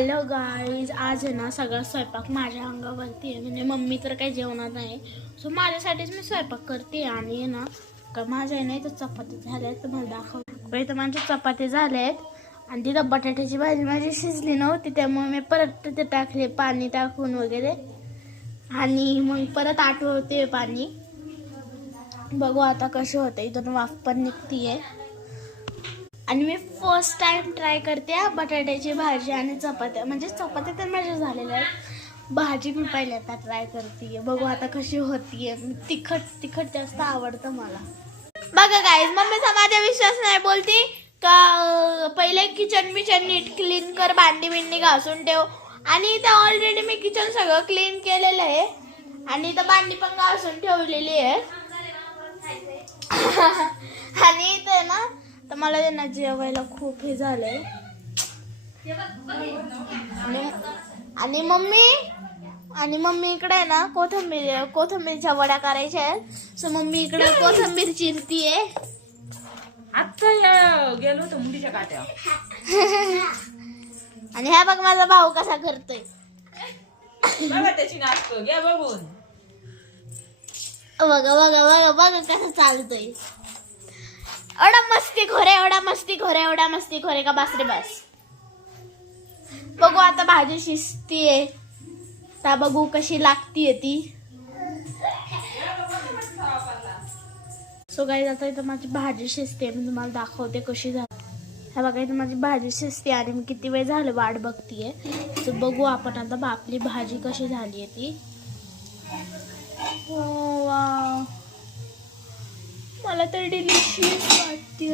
Hello guys, आज आहे ना सगळा स्वयंपाक माझ्या अंगावरती आहे. म्हणजे मम्मी तर काही जेवणार नाही, सो माझ्यासाठीच मी स्वयंपाक करते. आणि ना का माझ्या नाही तर चपाती झाल्या आहेत, तुम्हाला दाखवते. तर माझ्या चपाती झाल्या आहेत आणि तिथं बटाट्याची भाजी माझी शिजली नव्हती, त्यामुळे मी परत तिथे टाकले पाणी टाकून वगैरे. आणि मग परत आटवते पाणी. बघू आता कसे होते. इथून वाफ पण निघतीये. आणि मी फर्स्ट टाइम ट्राय करते बटाट्याची भाजी आणि चपात्या. म्हणजे चपात्या तर माझ्या झालेल्या आहेत, भाजी मी पहिल्यांदा ट्राय करते. बघू आता कशी होतीये. तिखट जास्त आवडतं मला. बघा गाईज, मम्मीचा माझा विश्वास नाही. बोलती का पहिले किचन बिचन नीट क्लीन कर, भांडी बिंडी घासून ठेव. आणि इथे ऑलरेडी मी किचन सगळं क्लीन केलेलं आहे आणि इथं भांडी पण घासून ठेवलेली आहे. आणि इथे ना तर मला त्यांना जेवायला खूप हे झालंय. आणि मम्मी इकडे आहे ना कोथिंबीरच्या वड्या करायच्या आहेत. सो मम्मी इकडे कोथिंबीर चिरतीये. आता गेलो होतो मुलीच्या काट्या. आणि हा बघ माझा भाऊ कसा करतोय. बघा त्याची नाटक घ्या बघून. बघा कसं चालतोय. एवढा मस्ती खोरे का बस रे बस. बघू आता भाजी शिजतीये, तर बघू कशी लागतीये ती. सो गाईज, आता इथं माझी भाजी शिजते. मी तुम्हाला दाखवते कशी झाली. हा बघा, इथं माझी भाजी शिजते आणि मी किती वेळ झालं वाट बघतीये. तर बघू आपण आता आपली भाजी कशी झाली आहे ती. वाव, मला तर डिलिशियस वाटते.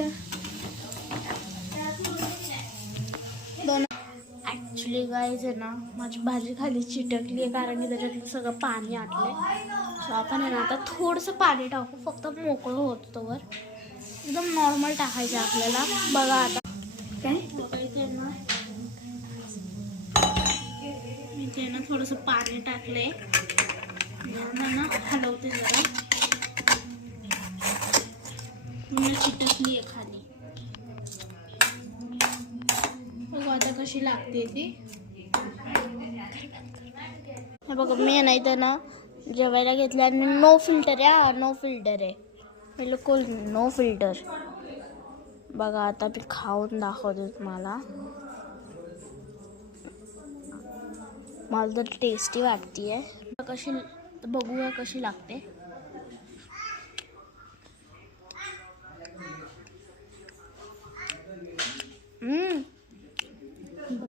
ऍक्च्युली गाईज आहे ना, माझी भाजी खाली चिटकली आहे कारण की त्याच्यातलं सगळं पाणी आटलंय. सो आपण आहे ना आता थोडंसं पाणी टाकू, फक्त मोकळं होतं वर. एकदम नॉर्मल टाकायचं आपल्याला. बघा आता काय इथे ना थोडंसं पाणी टाकलंय ना, हलवते जरा. चिटकली आहे खाली. बघू आता कशी लागते ती. हे बघा, मी नाही तर ना जेवायला घेतलं आणि नो फिल्टर आहे. बिलकुल नो फिल्टर. बघा आता मी खाऊन दाखवते तुम्हाला. मला तर टेस्टी वाटतीये. कशी बघूया कशी लागते.